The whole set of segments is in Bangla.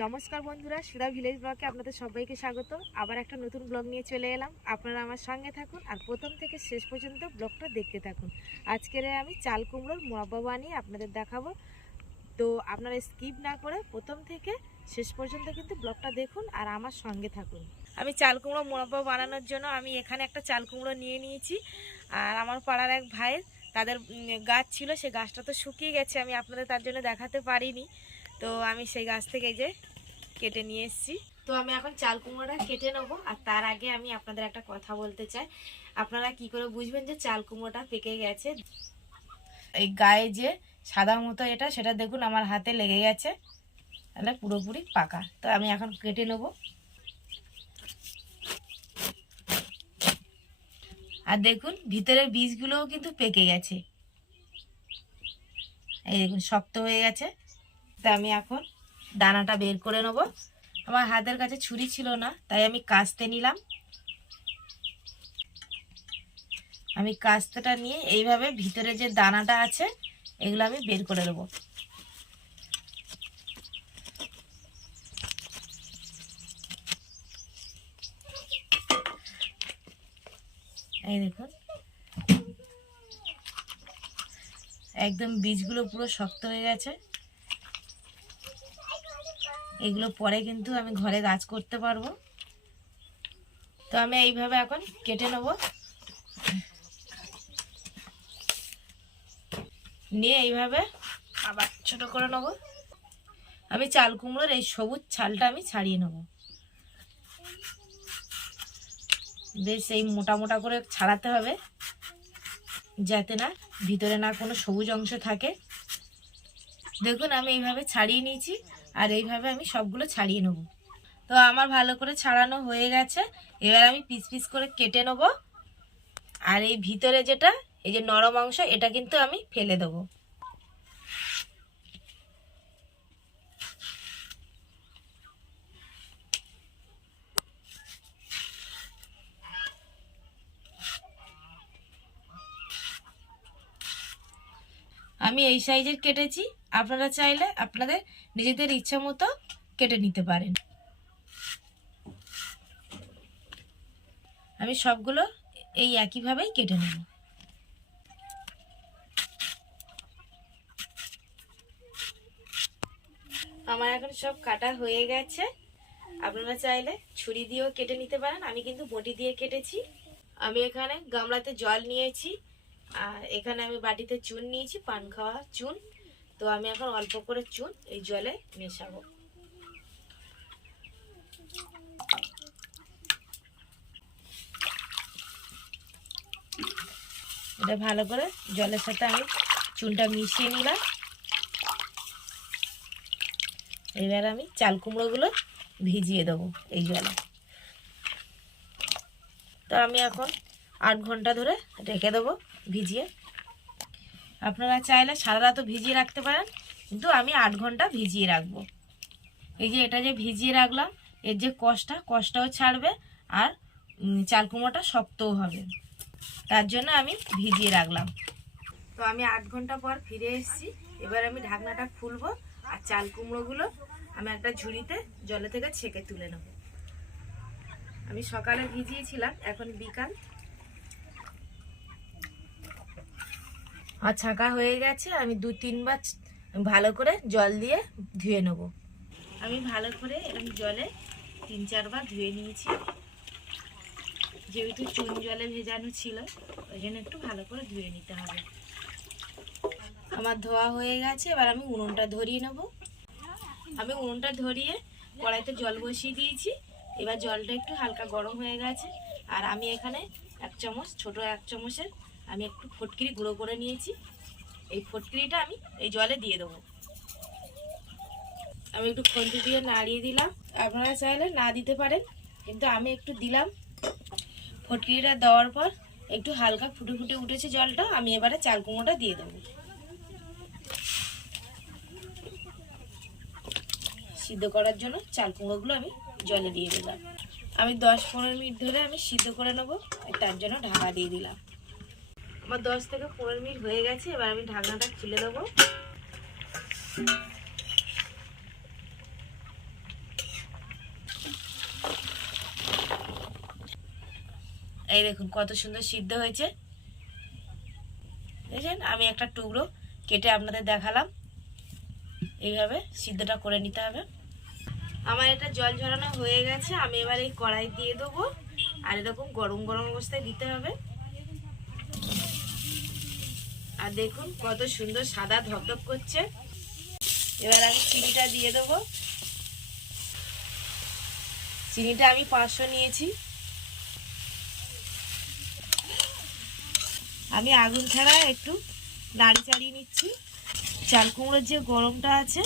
নমস্কার বন্ধুরা সুরা ভিলেজ ব্লগে আপনাদের সবাইকে স্বাগত। আবার একটা নতুন ব্লগ নিয়ে চলে এলাম। আপনারা আমার সঙ্গে থাকুন আর প্রথম থেকে শেষ পর্যন্ত ব্লগটা দেখতে থাকুন। আজকের আমি চাল কুমড়োর মোরাব্বা বানিয়ে আপনাদের দেখাবো। তো আপনারা স্কিপ না করে প্রথম থেকে শেষ পর্যন্ত কিন্তু ব্লগটা দেখুন আর আমার সঙ্গে থাকুন। আমি চাল কুমড়ো মোরাব্বা বানানোর জন্য আমি এখানে একটা চাল কুমড়ো নিয়ে নিয়েছি। আর আমার পাড়ার এক ভাইয়ের তাদের গাছ ছিল, সে গাছটা তো শুকিয়ে গেছে, আমি আপনাদের তার জন্য দেখাতে পারিনি। তো আমি সেই গাছ থেকে যে কেটে নিয়ে এসেছি। তো আমি এখন চাল কুমড়োটা কেটে নেব আর তার আগে আমি আপনাদের একটা কথা বলতে চাই। আপনারা কি করে বুঝবেন যে চাল কুমড়োটা পেকে গেছে? এই গায়ে যে সাদা মতো এটা, সেটা দেখুন আমার হাতে লেগে গেছে। তাহলে পুরোপুরি পাকা। তো আমি এখন কেটে নেব। আর দেখুন, ভিতরের বীজগুলোও কিন্তু পেকে গেছে। এই দেখুন, শক্ত হয়ে গেছে। তা আমি এখন দানাটা বের করে নেব। আমার হাতের কাছে ছুরি ছিল না, তাই আমি কাস্তে নিলাম। আমি কাস্তেটা নিয়ে এইভাবে ভিতরে যে দানাটা আছে, এগুলো আমি বের করে নেব। এই দেখুন। একদম বীজগুলো পুরো শক্ত হয়ে গেছে। এগুলো পরে কিন্তু আমি ঘরে গাছ করতে পারব। তো আমি এইভাবে এখন কেটে নেব। নিয়ে এইভাবে আবার ছোট করে নেব। আমি চাল কুমড়োর এই সবুজ ছালটা আমি ছাড়িয়ে নেব। বেশ, এই মোটা মোটা করে ছাড়াতে হবে যাতে না ভিতরে না কোনো সবুজ অংশ থাকে। দেখুন, আমি এইভাবে ছাড়িয়ে নিয়েছি। আর এইভাবে আমি সবগুলো ছাড়িয়ে নেব। তো আমার ভালো করে ছাড়ানো হয়ে গেছে। এবার আমি পিস পিস করে কেটে নেব। আর এই ভিতরে যেটা, এই যে নরম অংশ, এটা কিন্তু আমি ফেলে দেবো। আমি এই সাইজের কেটেছি। আপনারা চাইলে আপনাদের নিজেদের ইচ্ছা মতো কেটে নিতে পারেন। আমি সবগুলো এই একইভাবেই কেটে নেব। আমার এখন সব কাটা হয়ে গেছে। আপনারা চাইলে ছুরি দিয়েও কেটে নিতে পারেন। আমি কিন্তু বটি দিয়ে কেটেছি। আমি এখানে গামলাতে জল নিয়েছি। আর এখানে আমি বাটিতে চুন নিয়েছি, পান খাওয়া চুন। তো আমি এখন অল্প করে চুন এই জলে মেশাবো। এটা ভালো করে জলের সাথে আমি চুনটা মিশিয়ে নিলাম। এবার আমি চাল কুমড়োগুলো ভিজিয়ে দেবো এই জলে। তো আমি এখন আট ঘণ্টা ধরে রেখে দেবো ভিজিয়ে। আপনারা চাইলে সারা রাতও ভিজিয়ে রাখতে পারেন, কিন্তু আমি আট ঘণ্টা ভিজিয়ে রাখব। এই যে এটা যে ভিজিয়ে রাখলাম, এর যে কষটা কষটাও ছাড়বে আর চাল কুমড়োটা শক্তও হবে। তার জন্য আমি ভিজিয়ে রাখলাম। তো আমি আট ঘণ্টা পর ফিরে এসেছি। এবার আমি ঢাকনাটা খুলবো আর চাল কুমড়োগুলো আমি একটা ঝুড়িতে জলে থেকে ছেঁকে তুলে নেব। আমি সকালে ভিজিয়েছিলাম, এখন বিকাল। আর ছাঁকা হয়ে গেছে, আমি দু তিনবার ভালো করে জল দিয়ে ধুয়ে নেব। আমি ভালো করে এরকম জলে তিন চারবার ধুয়ে নিয়েছি। যেহেতু চুন জলে ভেজানো ছিল, ওই জন্য একটু ভালো করে ধুয়ে নিতে হবে। আমার ধোয়া হয়ে গেছে, এবার আমি উনুনটা ধরিয়ে নেব। আমি উনুনটা ধরিয়ে কড়াইতে জল বসিয়ে দিয়েছি। এবার জলটা একটু হালকা গরম হয়ে গেছে, আর আমি এখানে এক চামচ, ছোট এক চামচের আমি একটু ফটকিরি গুঁড়ো করে নিয়েছি। এই ফটকিরিটা আমি এই জলে দিয়ে দেবো। আমি একটু খন্তি দিয়ে নাড়িয়ে দিলাম। আপনারা চাইলে না দিতে পারেন, কিন্তু আমি একটু দিলাম। ফটকিরিটা দেওয়ার পর একটু হালকা ফুটে ফুটে উঠেছে জলটা, আমি এবারে চাল কুমড়োটা দিয়ে দেবো। সিদ্ধ করার জন্য চাল কুমড়োগুলো আমি জলে দিয়ে দিলাম। আমি দশ পনেরো মিনিট ধরে আমি সিদ্ধ করে নেব, তার জন্য ঢাকা দিয়ে দিলাম। আমার দশ থেকে পনেরো মিনিট হয়ে গেছে, এবার আমি ঢাকনাটা খুলে দেবো। এই দেখুন, কত সুন্দর সিদ্ধ হয়েছে। দেখেন আমি একটা টুকরো কেটে আপনাদের দেখালাম। এইভাবে সিদ্ধটা করে নিতে হবে। আমার এটা জল ঝরানো হয়ে গেছে, আমি এবার এই কড়াই দিয়ে দেবো। আর এরকম গরম গরম অবস্থায় দিতে হবে। দেখুন কত সুন্দর সাদা ধপধপ করছে। এবার আমি চিনিটা দিয়ে দেবো। চিনিটা আমি পাঁচশো নিয়েছি। আমি আগুন ছাড়া একটু নাড়ি চাড়িয়ে নিচ্ছি। চাল কুমড়োর যে গরমটা আছে,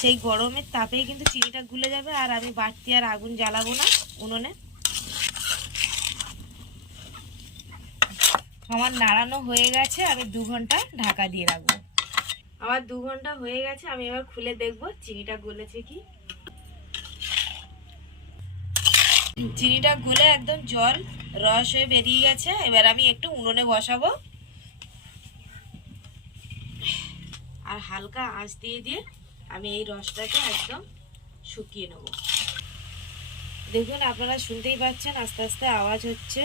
সেই গরমের তাপেই কিন্তু চিনিটা গুলে যাবে, আর আমি বাড়তি আর আগুন জ্বালাবো না উনুনে। আমার নাড়ানো হয়ে গেছে, আমি দু ঘণ্টা ঢাকা দিয়ে রাখব। আমার দু ঘণ্টা হয়ে গেছে, আমি এবার খুলে দেখব চিনিটা গলেছে কি। চিনিটা গলে একদম জল, রস হয়ে বেরিয়ে গেছে, এবার আমি একটু উনুনে বসাবো। আর হালকা আঁচ দিয়ে দিয়ে আমি এই রসটাকে একদম শুকিয়ে নেব। দেখুন, আপনারা শুনতেই পাচ্ছেন, আস্তে আস্তে আওয়াজ হচ্ছে।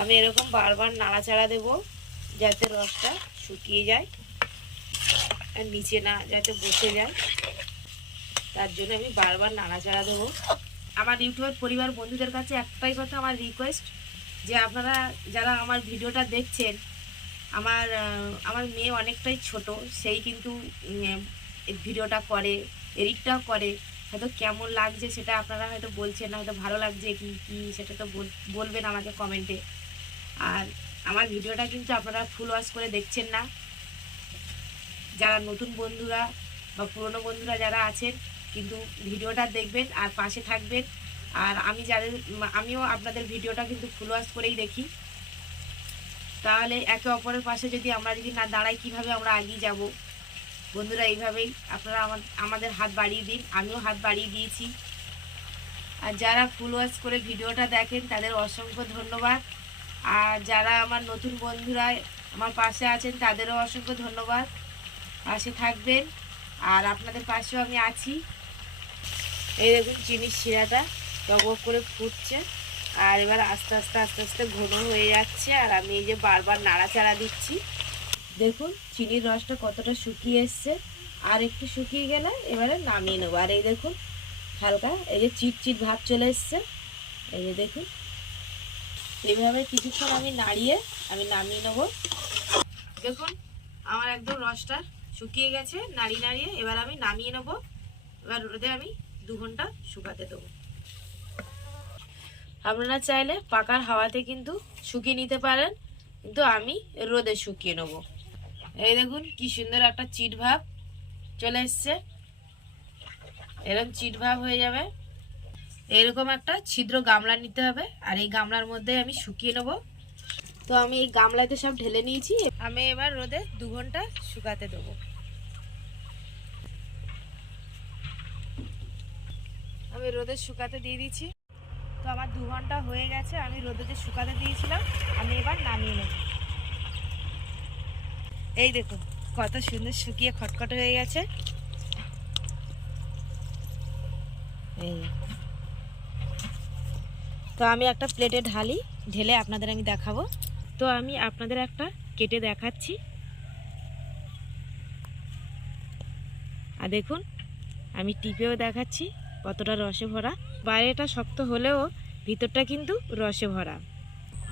আমি এরকম বারবার নাড়াচাড়া দেব, যাতে রসটা শুকিয়ে যায় আর নিচে না যাতে বসে যায়। তার জন্য আমি বারবার নাড়াচাড়া দেবো। আমার ইউটিউবের পরিবার বন্ধুদের কাছে একটাই কথা, আমার রিকোয়েস্ট যে আপনারা যারা আমার ভিডিওটা দেখছেন, আমার আমার মেয়ে অনেকটাই ছোট, সেই কিন্তু ভিডিওটা করে এডিটটাও করে। হয়তো কেমন লাগছে সেটা আপনারা হয়তো বলছেন না, হয়তো ভালো লাগছে কি কি সেটা তো বলবেন আমাকে কমেন্টে আর আমার ভিডিওটা কিন্তু আপনারা ফুল ওয়াশ করে দেখছেন না। যারা নতুন বন্ধুরা বা পুরনো বন্ধুরা যারা আছেন, কিন্তু ভিডিওটা দেখবেন আর পাশে থাকবেন। আর আমি যাদের, আমিও আপনাদের ভিডিওটা কিন্তু ফুল ওয়াশ করেই দেখি। তাহলে একে অপরের পাশে যদি আমরা যদি না দাঁড়াই, কীভাবে আমরা এগিয়ে যাব? বন্ধুরা এইভাবেই আপনারা আমাদের হাত বাড়িয়ে দিন, আমিও হাত বাড়িয়ে দিয়েছি। আর যারা ফুল ওয়াশ করে ভিডিওটা দেখেন, তাদের অসংখ্য ধন্যবাদ। আর যারা আমার নতুন বন্ধুরা আমার পাশে আছেন, তাদেরও অসংখ্য ধন্যবাদ। পাশে থাকবেন। আর আপনাদের পাশেও আমি আছি। এই দেখুন চিনির শিরাটা টক করে ফুটছে। আর এবার আস্তে আস্তে আস্তে আস্তে ঘন হয়ে যাচ্ছে। আর আমি এই যে বারবার নাড়াচাড়া দিচ্ছি। দেখুন, চিনির রসটা কতটা শুকিয়ে এসছে। আর একটু শুকিয়ে গেলে এবারে নামিয়ে নেব। আর এই দেখুন, হালকা এই যে চিট চিট ভাব চলে এসছে। এই যে দেখুন এইভাবে কিছুক্ষণ আমি নাড়িয়ে আমি নামিয়ে নেব। দেখুন, আমার একদম রসটা শুকিয়ে গেছে, নাড়িয়ে নাড়িয়ে এবার আমি নামিয়ে নেব। এবার রোদে আমি দু ঘণ্টা শুকাতে দেবো। আপনারা চাইলে পাকার হাওয়াতে কিন্তু শুকিয়ে নিতে পারেন, কিন্তু আমি রোদে শুকিয়ে নেব। এই দেখুন, কি সুন্দর একটা চিট ভাব চলে এসছে। এরকম চিট ভাব হয়ে যাবে। এরকম একটা ছিদ্র গামলা নিতে হবে, আর এই গামলার মধ্যে আমি শুকিয়ে নেব। তো আমি এই গামলাতে সব ঢেলে নিয়েছি, আমি এবার রোদে দু ঘণ্টা শুকাতে দেবো। আমি রোদে শুকাতে দিয়ে দিচ্ছি তো আমার দু ঘণ্টা হয়ে গেছে, আমি রোদে শুকাতে দিয়েছিলাম, আমি এবার নামিয়ে নেব। এই দেখুন, কত সুন্দর শুকিয়ে খটখট হয়ে গেছে। এই। তো আমি একটা প্লেটে ঢালি, ঢেলে আপনাদের আমি দেখাবো। তো আমি আপনাদের একটা কেটে দেখাচ্ছি। আর দেখুন, আমি টিপেও দেখাচ্ছি কতটা রসে ভরা। বাইরেটা শক্ত হলেও ভিতরটা কিন্তু রসে ভরা।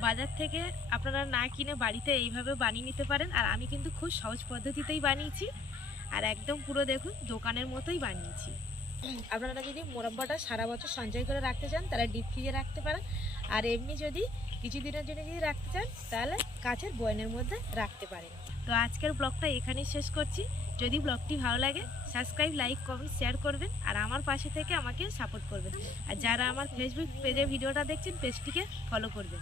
বাজার থেকে আপনারা না কিনে বাড়িতে এইভাবে বানিয়ে নিতে পারেন, আর আমি কিন্তু খুব সহজ পদ্ধতিতেই বানিয়েছি। আর একদম পুরো দেখুন, দোকানের মতোই বানিয়েছি। আপনারা যদি মোরব্বাটা সারা বছর সঞ্চয় করে রাখতে চান, তাহলে ডিপ ফ্রিজে রাখতে পারেন। আর এমনি যদি কিছুদিনের জন্য যদি রাখতে চান, তাহলে কাছের বয়নের মধ্যে রাখতে পারেন। তো আজকের ব্লগটা এখানেই শেষ করছি। যদি ব্লগটি ভালো লাগে সাবস্ক্রাইব লাইক কমেন্ট শেয়ার করবেন, আর আমার পাশে থেকে আমাকে সাপোর্ট করবেন। আর যারা আমার ফেসবুক পেজে ভিডিওটা দেখছেন পেজটিকে ফলো করবেন।